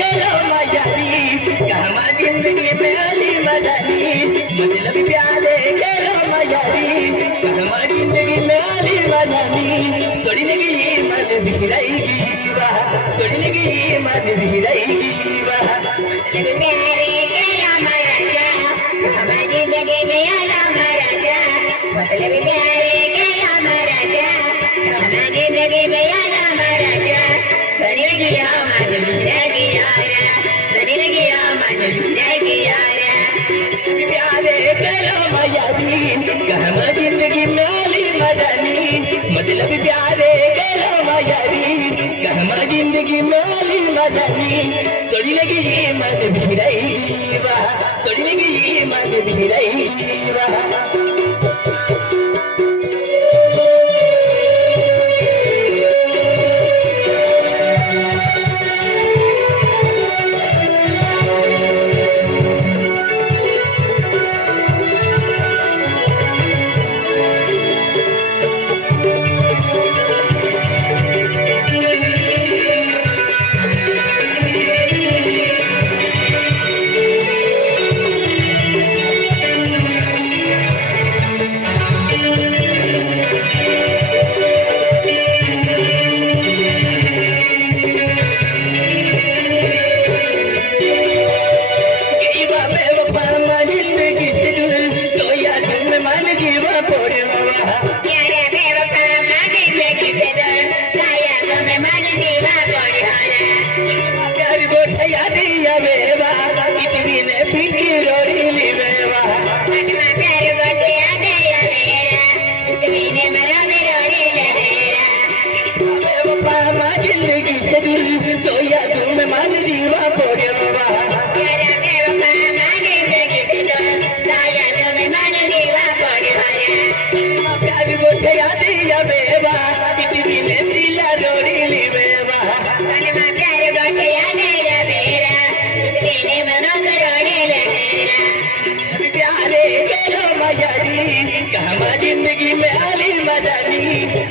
करो मजारी कहमा जिंदगी में अली मदनी मतलब प्यारे करो मजारी कहमा जिंदगी में अली मदनी सोड़ने की मन भी रहेगी वाह सोड़ने की मन भी रहेगी वाह मतलब प्यारे करो मराजा कहमा जिंदगी में अला मराजा मतलब प्यारे करो मराजा कहमा जिंदगी में अला मराजा सड़ी गया मन भी यारा सड़ी गया मन भी यारा प्यारे करो मजारी कहमा जिंदगी में अली मदनी मतलब प्यारे करो मजारी कहमा जिंदगी में अली मदनी सोड़ने की मन भी रहेगी वाह सोड़ने की मन भी रहेगी वाह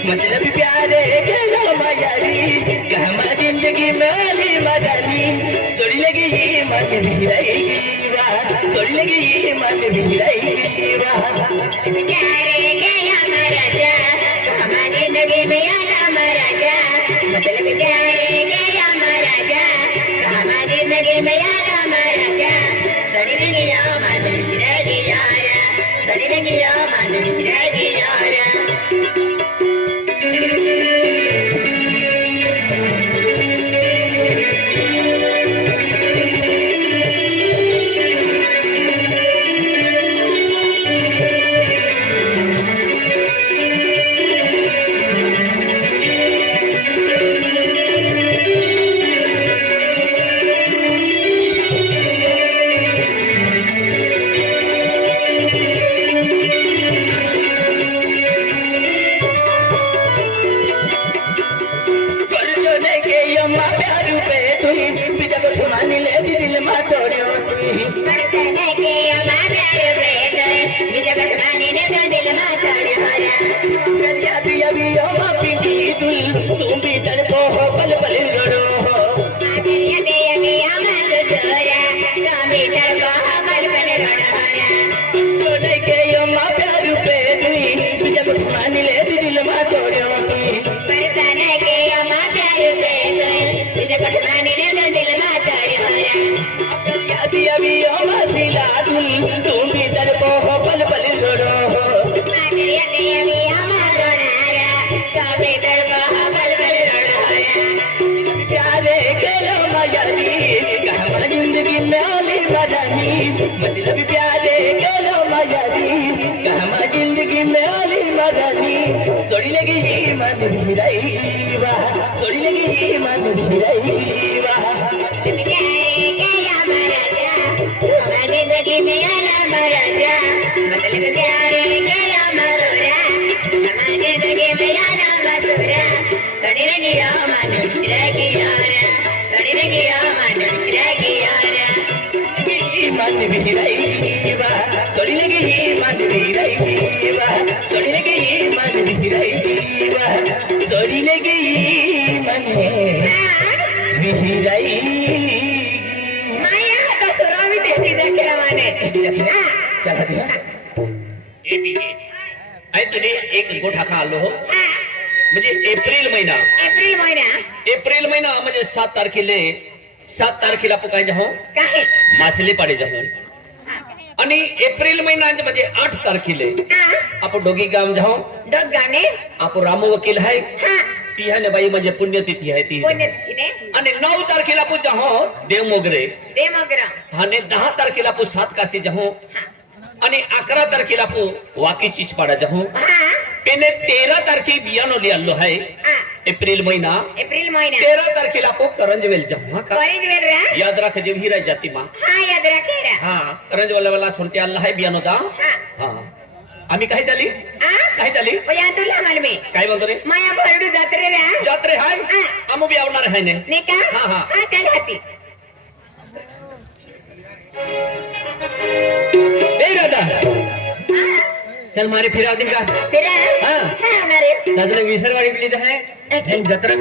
मतलब प्यारे करो मजारी कहमा जिंदगी में अली मदनी सोड़ने की मन भी रहेगी वाह सोड़ने की मन भी रहेगी वाह प्यारे करो मराजा कहमा जिंदगी में अला मराजा मतलब प्यारे करो मराजा कहमा जिंदगी में अला मराजा सड़ी गया मन भी यारा सड़ी गया मन भी यारा तुम भी तड़पो हो पल पल जोड़ो हो सोने के यो माँ प्यार पे तुई जब मान ले दिल मा तोड़ो अभी यो मसीला तुम भी तड़पो हो पल पल जोड़ो हो प्यारे करो मजारी कहमा जिंदगी में अली मदनी मतलब प्यारे करो मजारी कहमा जिंदगी में अली मदनी सोड़ने की मन भी रहेगी वाह सोड़ने की मन भी रहेगी वाह जिंदगी में अला मराजा मतलब प्यारे करो मधुरा कहमा जिंदगी में अला मधुरा सड़ी गया मन भी यारा सड़ी गया मन भी यारा मन भी रहेगी वाह सोड़ने की मन भी रहेगी वाह सोड़ने की मन भी रहेगी वाह सोड़ने की मन भी रहेगी चला दिया ए बी आई तुझे एक गोठा खा आलो हो म्हणजे एप्रिल महिना एप्रिल महिना म्हणजे 7 तारखेला आपण काय जाहो काय मासले पाडे जाहो आणि एप्रिल महिना म्हणजे 8 तारखेला आपण दोघी गाव जाहो डग गाणे आपण रामो वकील आहे हा ती आहे ना बाई म्हणजे पुण्यतिथी आहे ती पुण्यतिथीने आणि 9 तारखेला आपण जाहो देव मोगरे ते मगरा आणि 10 तारखेला आपण 7 काशी जाहो आणि 11 तारखेला आपण वाकी चिचपाडा जाहो हा पेने 13 तारखे बियाणो लिहिलो आहे हा एप्रिल महिना एप्रिल महिना 13 तारखेला आपण करंजवेल जाऊ हा का कॉलेज वेल रा याद राख जे हिरा जाती मा हा याद रखेरा हा करंजवेल वाला सुनते अल्लाह है बियाणो दा हा हा आम्ही काय झाली हा काय झाली ओ या तुला मालूम काय म्हणतो रे माया भरडू जात रे रा जात्रे हाय हा. आम्ही बी आवणार आहे ने ने का हा, हा. हा चल हाती ए दादा चल मारे फिराव दे का फिरा हा हा होणार रे दादूला विसरवाडी बिली आहे जत्रा